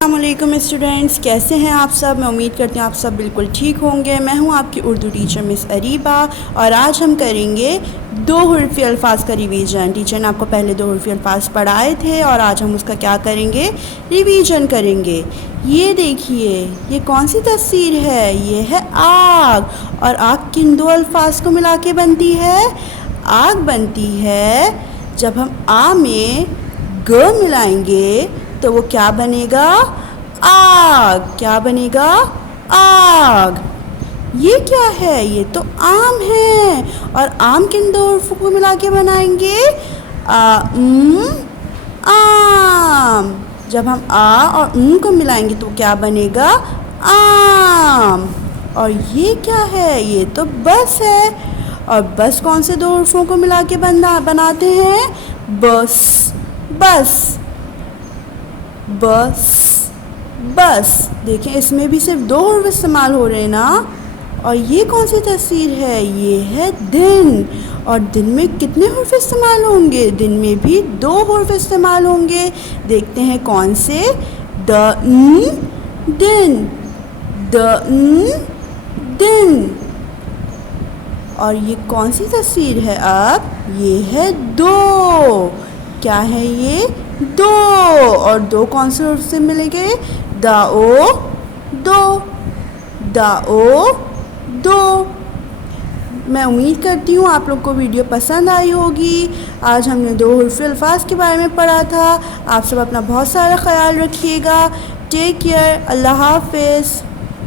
السلام علیکم اسٹوڈنٹس، کیسے ہیں آپ سب؟ میں امید کرتی ہوں آپ سب بالکل ٹھیک ہوں گے۔ میں ہوں آپ کی اردو ٹیچر مس اریبہ، اور آج ہم کریں گے دو حرفی الفاظ کا ریویژن۔ ٹیچر نے آپ کو پہلے دو حرفی الفاظ پڑھائے تھے، اور آج ہم اس کا کیا کریں گے؟ ریویژن کریں گے۔ یہ دیکھیے، یہ کون سی تصویر ہے؟ یہ ہے آگ، اور آگ کن دو الفاظ کو ملا کے بنتی ہے؟ آگ بنتی ہے جب ہم آ میں گ ملائیں گے تو وہ کیا بنے گا؟ آگ۔ کیا بنے گا؟ آگ۔ یہ کیا ہے؟ یہ تو آم ہے، اور آم کن دو حروف کو ملا کے بنائیں گے؟ آم۔ جب ہم آ اور کو ملائیں گے تو کیا بنے گا؟ آم۔ اور یہ کیا ہے؟ یہ تو بس ہے، اور بس کون سے دو حروفوں کو ملا کے بناتے ہیں؟ بس۔ بس۔ بس۔ بس۔ دیکھیں، اس میں بھی صرف دو حروف استعمال ہو رہے ہیں نا۔ اور یہ کون سی تصویر ہے؟ یہ ہے دن، اور دن میں کتنے حروف استعمال ہوں گے؟ دن میں بھی دو حروف استعمال ہوں گے۔ دیکھتے ہیں کون سے؟ دن۔ دن۔ اور یہ کون سی تصویر ہے اب؟ یہ ہے دو۔ کیا ہے یہ؟ دو۔ اور دو کون سے حرف سے ملیں گے؟ دو۔ میں امید کرتی ہوں آپ لوگ کو ویڈیو پسند آئی ہوگی۔ آج ہم نے دو حرفی الفاظ کے بارے میں پڑھا تھا۔ آپ سب اپنا بہت سارا خیال رکھیے گا۔ Take care. اللہ حافظ۔